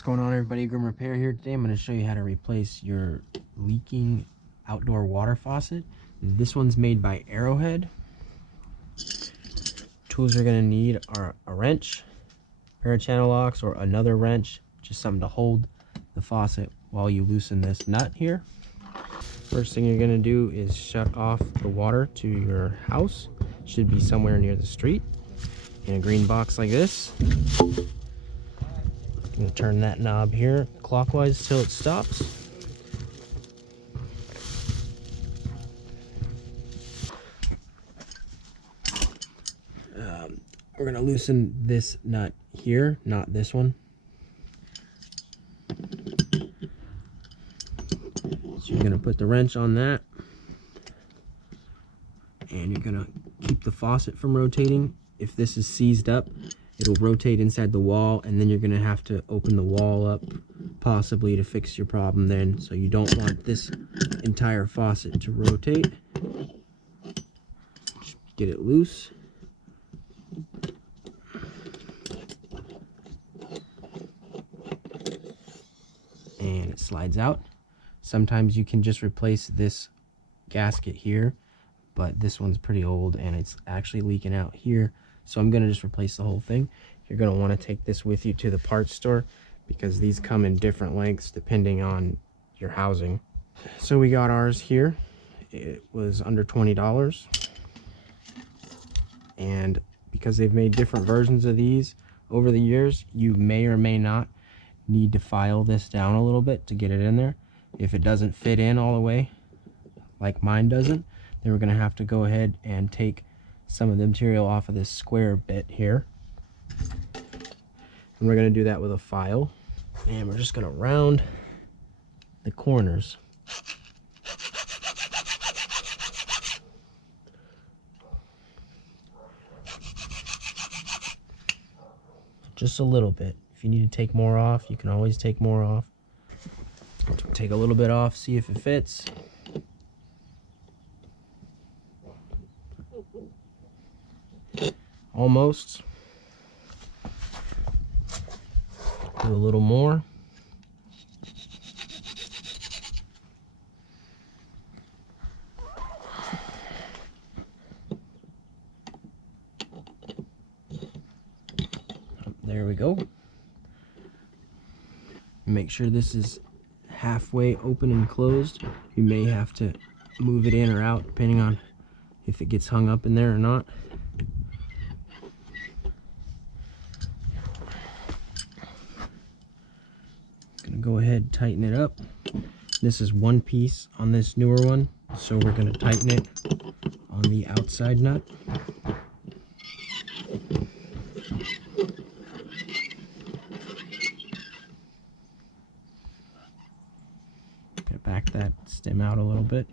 What's going on, everybody? Grim Repair here. Today I'm going to show you how to replace your leaking outdoor water faucet. This one's made by Arrowhead. Tools you're going to need are a wrench, a pair of channel locks, or another wrench, just something to hold the faucet while you loosen this nut here. First thing you're going to do is shut off the water to your house. It should be somewhere near the street in a green box like this. I'm going to turn that knob here clockwise till it stops. We're going to loosen this nut here, not this one. So you're going to put the wrench on that, and you're going to keep the faucet from rotating. If this is seized up, it'll rotate inside the wall, and then you're going to have to open the wall up possibly to fix your problem then. So you don't want this entire faucet to rotate. Just get it loose. And it slides out. Sometimes you can just replace this gasket here, but this one's pretty old and it's actually leaking out here. So I'm going to just replace the whole thing. You're going to want to take this with you to the parts store because these come in different lengths depending on your housing. So we got ours here. It was under $20. And because they've made different versions of these over the years, you may or may not need to file this down a little bit to get it in there. If it doesn't fit in all the way, like mine doesn't, then we're going to have to go ahead and take some of the material off of this square bit here, and we're going to do that with a file, and we're just going to round the corners. Just a little bit. If you need to take more off, you can always take more off. Take a little bit off, see if it fits. Almost. Do a little more. There we go. Make sure this is halfway open and closed. You may have to move it in or out depending on if it gets hung up in there or not. Gonna go ahead and tighten it up. This is one piece on this newer one, so we're gonna tighten it on the outside nut. Gonna back that stem out a little bit.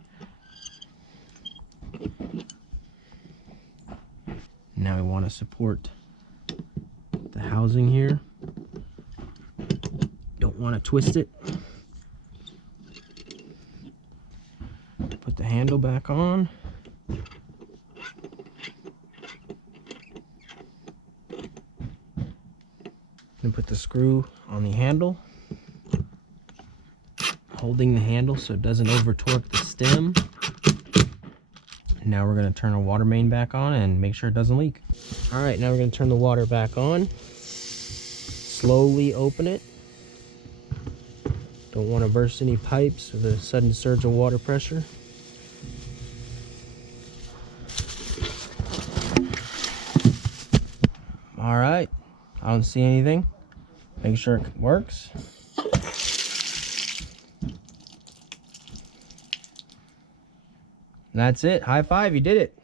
Now we want to support the housing here. Don't want to twist it. Put the handle back on. And put the screw on the handle, holding the handle so it doesn't over torque the stem. Now we're going to turn our water main back on and make sure it doesn't leak. Alright, now we're going to turn the water back on. Slowly open it. Don't want to burst any pipes with a sudden surge of water pressure. Alright, I don't see anything. Make sure it works. That's it. High five, you did it.